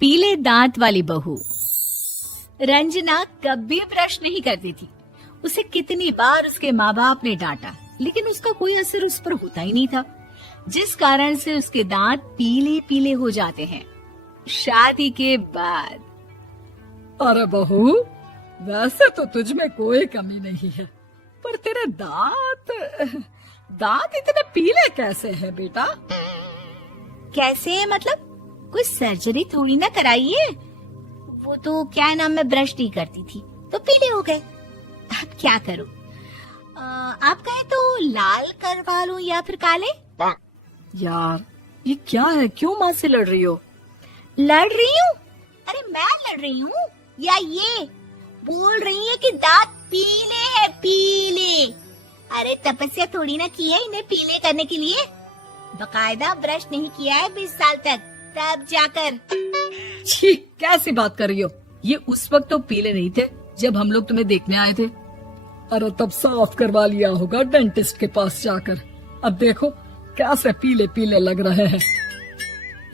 पीले दांत वाली बहू। रंजना कभी ब्रश नहीं करती थी। उसे कितनी बार उसके माँ बाप ने डांटा, लेकिन उसका कोई असर उस पर होता ही नहीं था, जिस कारण से उसके दांत पीले पीले हो जाते हैं। शादी के बाद अरे बहू, वैसे तो तुझ में कोई कमी नहीं है, पर तेरे दांत इतने पीले कैसे हैं बेटा? कैसे मतलब? कोई सर्जरी थोड़ी ना कराइए। वो तो क्या नाम, मैं ब्रश नहीं करती थी तो पीले हो गए। अब क्या करूं? आप कहें तो लाल करवा लूं या फिर काले? यार ये क्या है, क्यों माँ से लड़ रही हो? लड़ रही हूँ? अरे मैं लड़ रही हूँ या ये बोल रही है कि दांत पीले हैं, पीले। अरे तपस्या थोड़ी ना की है इन्हें पीले करने के लिए। बकायदा ब्रश नहीं किया है 20 साल तक, तब जाकर। छी, कैसी बात कर रही हो? ये उस वक्त तो पीले नहीं थे जब हम लोग तुम्हें देखने आए थे। अरे तब साफ करवा लिया होगा डेंटिस्ट के पास जाकर। अब देखो कैसे पीले पीले लग रहे हैं।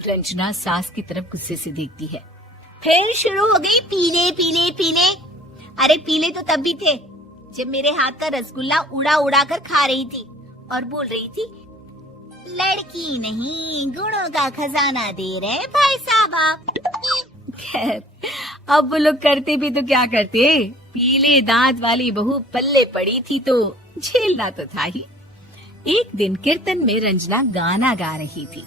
रंजना सास की तरफ गुस्से से देखती है। फिर शुरू हो गई पीले पीले पीले। अरे पीले तो तब भी थे जब मेरे हाथ का रसगुल्ला उड़ा उड़ा कर खा रही थी और बोल रही थी, लड़की नहीं गुणों का खजाना दे रहे भाई साहब आप। खैर, अब वो लोग करते भी तो क्या करते, पीले दांत वाली बहू पल्ले पड़ी थी तो झेलना तो था ही। एक दिन कीर्तन में रंजना गाना गा रही थी।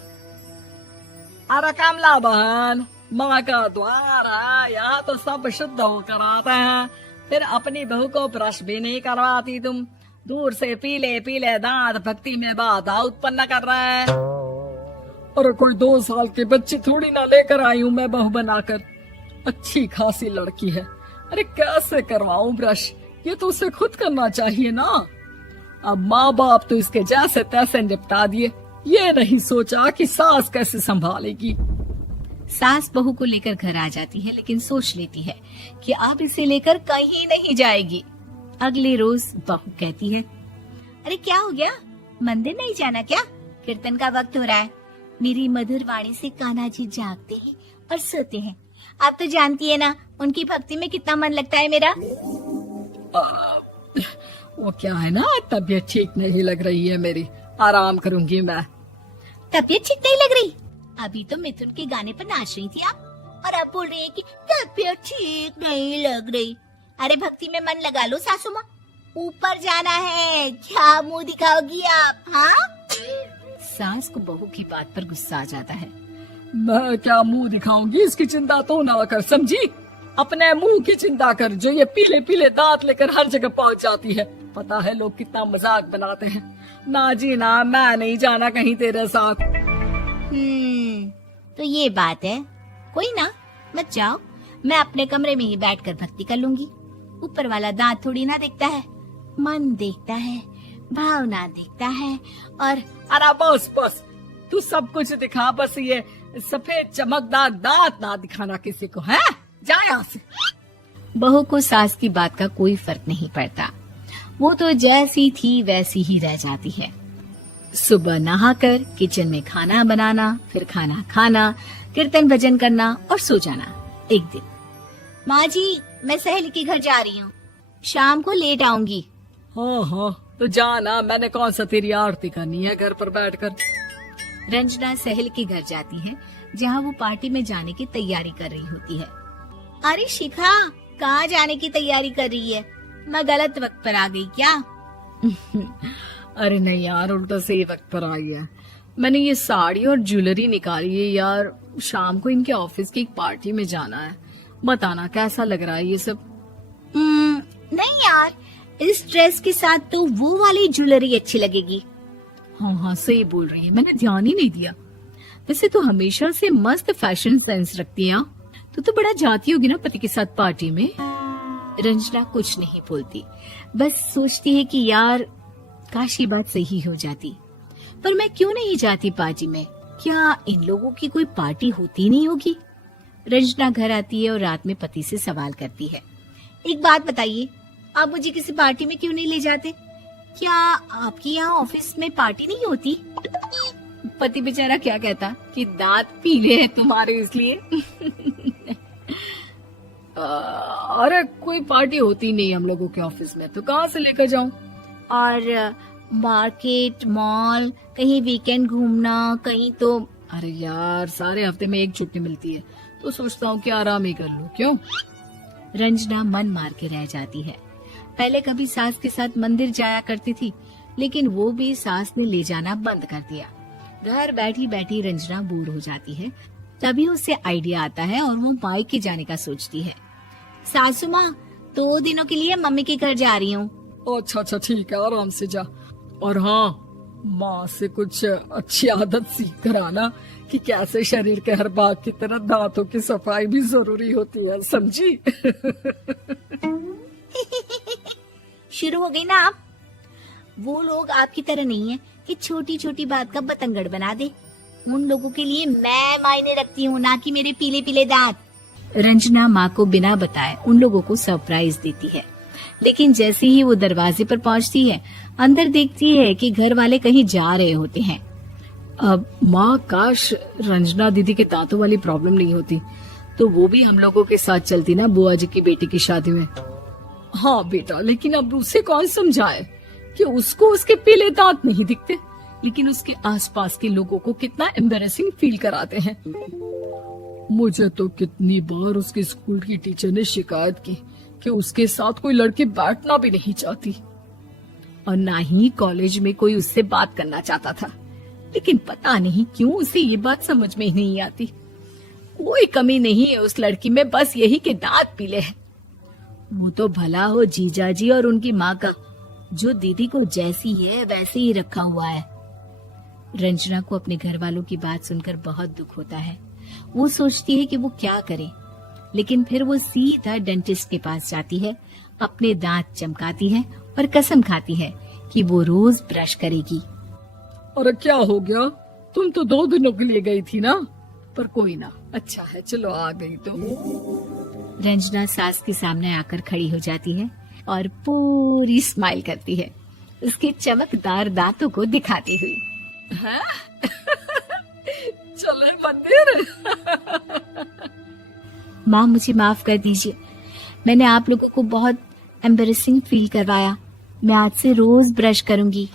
अरे कमला बहन, माँ का द्वार है, यहाँ तो सब शुद्ध होकर आते हैं, फिर अपनी बहू को ब्रश भी नहीं करवाती तुम। दूर से पीले पीले दांत भक्ति में बाधा उत्पन्न कर रहे हैं। अरे कोई 2 साल के बच्ची थोड़ी ना लेकर आई हूँ मैं बहू बनाकर। अच्छी खासी लड़की है, अरे कैसे करवाऊं ब्रश? ये तो उसे खुद करना चाहिए ना। अब माँ बाप तो इसके जैसे तैसे निपटा दिए, ये नहीं सोचा कि सास कैसे संभालेगी। सास बहू को लेकर घर आ जाती है, लेकिन सोच लेती है कि अब इसे लेकर कहीं नहीं जाएगी। अगले रोज बहू कहती है, अरे क्या हो गया, मंदिर नहीं जाना क्या? कीर्तन का वक्त हो रहा है। मेरी मधुर वाणी से कान्हा जी जागते हैं और सोते हैं। आप तो जानती है ना उनकी भक्ति में कितना मन लगता है मेरा। वो क्या है ना, तबीयत ठीक नहीं लग रही है मेरी, आराम करूंगी मैं। तबीयत ठीक नहीं लग रही? अभी तो मिथुन के गाने पर नाच रही थी आप, और अब बोल रही है कि तबीयत ठीक नहीं लग रही। अरे भक्ति में मन लगा लो सासू माँ, ऊपर जाना है, क्या मुंह दिखाओगी आप? हाँ? सास को बहू की बात पर गुस्सा आ जाता है। मैं क्या मुंह दिखाऊंगी, इसकी चिंता तो ना कर, समझी? अपने मुंह की चिंता कर, जो ये पीले पीले दांत लेकर हर जगह पहुंच जाती है। पता है लोग कितना मजाक बनाते हैं। ना जी ना, मैं नहीं जाना कहीं तेरे साथ। तो ये बात है। कोई ना, मत जाओ, मैं अपने कमरे में ही बैठकर भक्ति कर लूंगी। ऊपर वाला दांत थोड़ी ना देखता है, मन देखता है, भावना देखता है। और अरे बस बस, तू सब कुछ दिखा, बस ये सफेद चमकदार दांत ना दिखाना किसी को, है? जा यहाँ से। बहू को सास की बात का कोई फर्क नहीं पड़ता, वो तो जैसी थी वैसी ही रह जाती है। सुबह नहाकर किचन में खाना बनाना, फिर खाना खाना, कीर्तन भजन करना और सो जाना। एक दिन, माँ जी मैं सहेली के घर जा रही हूँ, शाम को लेट आऊंगी। हाँ हाँ तो जाना, मैंने कौन सा तेरी आरती करनी है घर पर बैठकर। रंजना सहेली के घर जाती है, जहाँ वो पार्टी में जाने की तैयारी कर रही होती है। अरे शिखा, कहाँ जाने की तैयारी कर रही है? मैं गलत वक्त पर आ गई क्या? अरे नहीं यार, उल्टा सही वक्त पर आ गया। मैंने ये साड़ी और ज्वेलरी निकाली है यार, शाम को इनके ऑफिस की एक पार्टी में जाना है। बताना कैसा लग रहा है ये सब? नहीं यार, इस ड्रेस के साथ तो वो वाली ज्वेलरी अच्छी लगेगी। हाँ हाँ सही बोल रही है, मैंने ध्यान ही नहीं दिया। वैसे तो हमेशा से मस्त फैशन सेंस रखती है। तो बड़ा जाती होगी ना पति के साथ पार्टी में। रंजना कुछ नहीं बोलती, बस सोचती है कि यार काश ये बात सही हो जाती। पर मैं क्यों नहीं जाती पार्टी में? क्या इन लोगों की कोई पार्टी होती नहीं होगी? रंजना घर आती है और रात में पति से सवाल करती है, एक बात बताइए, आप मुझे किसी पार्टी में क्यों नहीं ले जाते? क्या आपकी यहाँ ऑफिस में पार्टी नहीं होती? पति बेचारा क्या कहता कि दांत पीले हैं तुम्हारे इसलिए। अरे कोई पार्टी होती नहीं हम लोगों के ऑफिस में, तो कहाँ से लेकर जाऊं? और मार्केट, मॉल, कहीं वीकेंड घूमना, कहीं तो। अरे यार सारे हफ्ते में एक छुट्टी मिलती है, तो सोचता हूँ कि आराम ही कर लूं। क्यों? रंजना मन मार के रह जाती है। पहले कभी सास के साथ मंदिर जाया करती थी, लेकिन वो भी सास ने ले जाना बंद कर दिया। घर बैठी बैठी रंजना बोर हो जाती है। तभी उसे आइडिया आता है और वो मायके जाने का सोचती है। सासू माँ, 2 दिनों के लिए मम्मी के घर जा रही हूँ। अच्छा ठीक है, आराम से जा। और हाँ, माँ से कुछ अच्छी आदत सीख कर आना कि कैसे शरीर के हर भाग की तरह दांतों की सफाई भी जरूरी होती है, समझी? शुरू हो गई ना आप। वो लोग आपकी तरह नहीं है कि छोटी छोटी बात का बतंगड़ बना दे। उन लोगों के लिए मैं मायने रखती हूँ, ना कि मेरे पीले पीले दांत। रंजना माँ को बिना बताए उन लोगों को सरप्राइज देती है, लेकिन जैसे ही वो दरवाजे पर पहुँचती है, अंदर देखती है कि घर वाले कहीं जा रहे होते हैं। अब माँ, काश रंजना दीदी के दांतों वाली प्रॉब्लम नहीं होती, तो वो भी हम लोगों के साथ चलती ना बुआ जी की बेटी की शादी में। हाँ बेटा, लेकिन अब उसे कौन समझाए कि उसको उसके पीले दांत नहीं दिखते, लेकिन उसके आसपास के लोगों को कितना एम्बैरेसिंग फील कराते हैं। मुझे तो कितनी बार उसके स्कूल की टीचर ने शिकायत की कि उसके साथ कोई लड़की बैठना भी नहीं चाहती, और ना ही कॉलेज में कोई उससे बात करना चाहता था। लेकिन पता नहीं क्यों उसे ये बात समझ में ही नहीं आती। कोई कमी नहीं है उस लड़की में, बस यही कि दांत पीले हैं। वो तो भला हो जीजा जी और उनकी माँ का, जो दीदी को जैसी है वैसे ही रखा हुआ है। रंजना को अपने घर वालों की बात सुनकर बहुत दुख होता है। वो सोचती है कि वो क्या करे, लेकिन फिर वो सीधा डेंटिस्ट के पास जाती है, अपने दांत चमकाती है और कसम खाती है कि वो रोज ब्रश करेगी। अरे क्या हो गया? तुम तो 2 दिनों के लिए गई थी ना, पर कोई ना, अच्छा है, चलो आ गई तो। रंजना सास के सामने आकर खड़ी हो जाती है और पूरी स्माइल करती है, उसके चमकदार दांतों को दिखाती हुई। हैं? चले मंदिर। माँ, मुझे माफ कर दीजिए, मैंने आप लोगों को बहुत एम्बैरेसिंग फील करवाया। मैं आज से रोज ब्रश करूंगी।